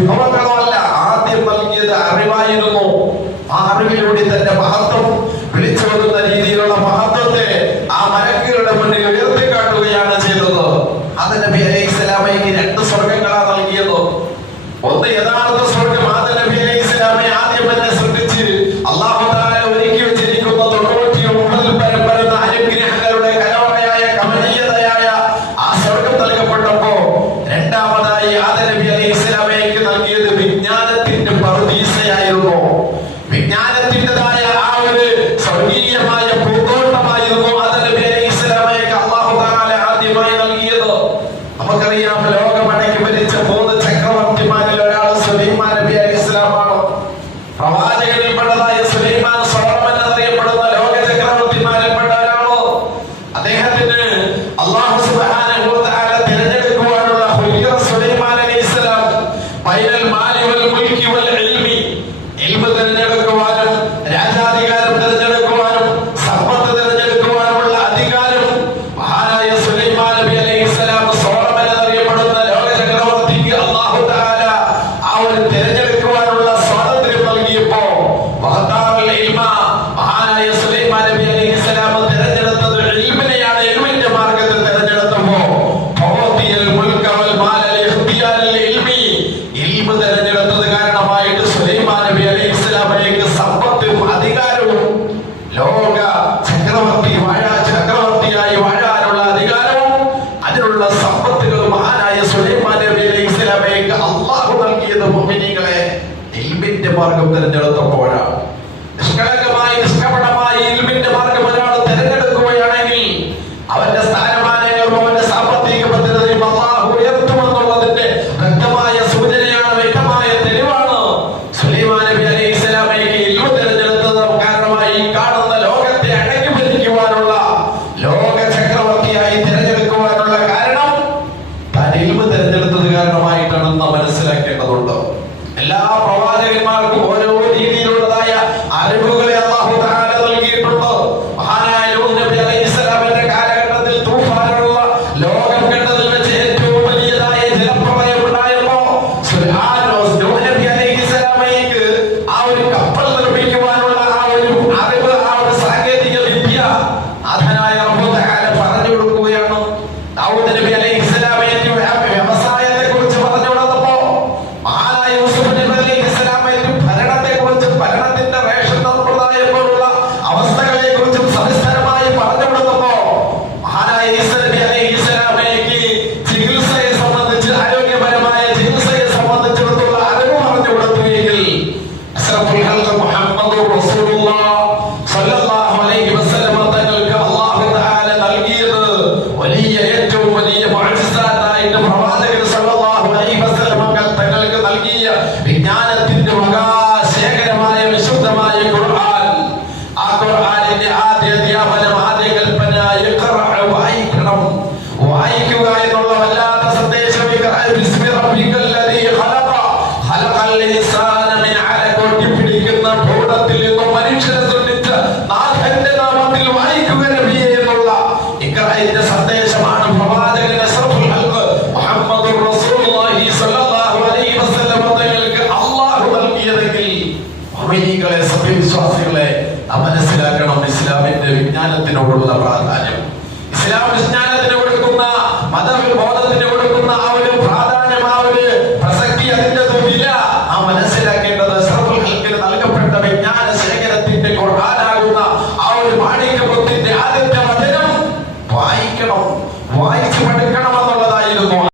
വിഭവങ്ങളല്ല ആദ്യം നൽകിയത് അറിവായിരുന്നു. ആ അറിവിലൂടെ തന്റെ മഹത്വം വിളിച്ചു വരുന്ന രീതിയിലുള്ള മഹത്വത്തെ ആ മരക്കുകളുടെ മുന്നിൽ ഉയർത്തിക്കാട്ടുകയാണ് ചെയ്തത്. അതിന്റെ നബി രണ്ട് സ്വർഗങ്ങളാണ് നൽകിയത്. ഒന്ന് യഥാർത്ഥ സ്വർഗം പറുദീസയായിരുന്നു. വിജ്ഞാനത്തിന്റെതായ ആ ഒരു സ്വർഗീയമായ പൂന്തോട്ടമായിരുന്നു അതിന്റെ ഇസ്ലാമയ്ക്ക് അള്ളാഹു താല ആദ്യമായി നൽകിയത്. നമുക്കറിയാം ലോകമടക്കി ഭരിച്ച മൂന്ന് ചക്രവർത്തിമാരിൽ ഒരാൾ സുലൈമാൻ നബി അലൈഹി ഇസ്ലാമാണ് പ്രവാചകൻ than never. ലോക വാഴാ ചക്രവർത്തിയായി വാഴാനുള്ള അധികാരവും അതിനുള്ള സമ്പത്തുകളും മഹാനായ സുലൈമാൻ നബി അലൈഹി സ്വലാമേക്ക് അള്ളാഹു നൽകിയത് മോമിനികളെ ഇൽമിന്റെ മാർഗം തിരഞ്ഞെടുത്തപ്പോഴാണ്. നാം മനസ്സിലാക്കേണ്ടതുണ്ട്. എല്ലാ പ്രവാചകന്മാർക്കും ഓരോ രീതിയിലുള്ളതായ അറിവുകളെ അള്ളാഹു നൽകിയിട്ടുണ്ട്. മഹാനായ കാലഘട്ടത്തിൽ ലോകം കണ്ടതിൽ വെച്ച് ഏറ്റവും വലിയതായ ജലപ്രളയം ഉണ്ടായപ്പോ വായിക്കുക എന്നുള്ള വല്ലാത്ത സന്ദേശം കൊട്ടിപ്പിടിക്കുന്ന ഭൂതത്തിൽ നിന്നും മനുഷ്യരെ സൃഷ്ടിച്ച് നാഥന്റെ നാമത്തിൽ വായിക്കുക നബിയെ എന്നുള്ള ഇക്രായിന്റെ സന്ദേശമാണ്. പ്രവാചകൻ മുഹമ്മദ് റസൂലുള്ളാഹി സ്വല്ലല്ലാഹു അലൈഹി വസല്ലം തങ്ങൾക്ക് അല്ലാഹു നൽകിയതെങ്കിൽ അമീനികളെ സത്യവിശ്വാസികളെ മനസ്സിലാക്കണം ഇസ്ലാമിന്റെ വിജ്ഞാനത്തിനോടുള്ള പ്രാധാന്യം. ഇസ്ലാം വിജ്ഞാനത്തിന് കൊടുക്കുന്ന മതബോധത്തിന്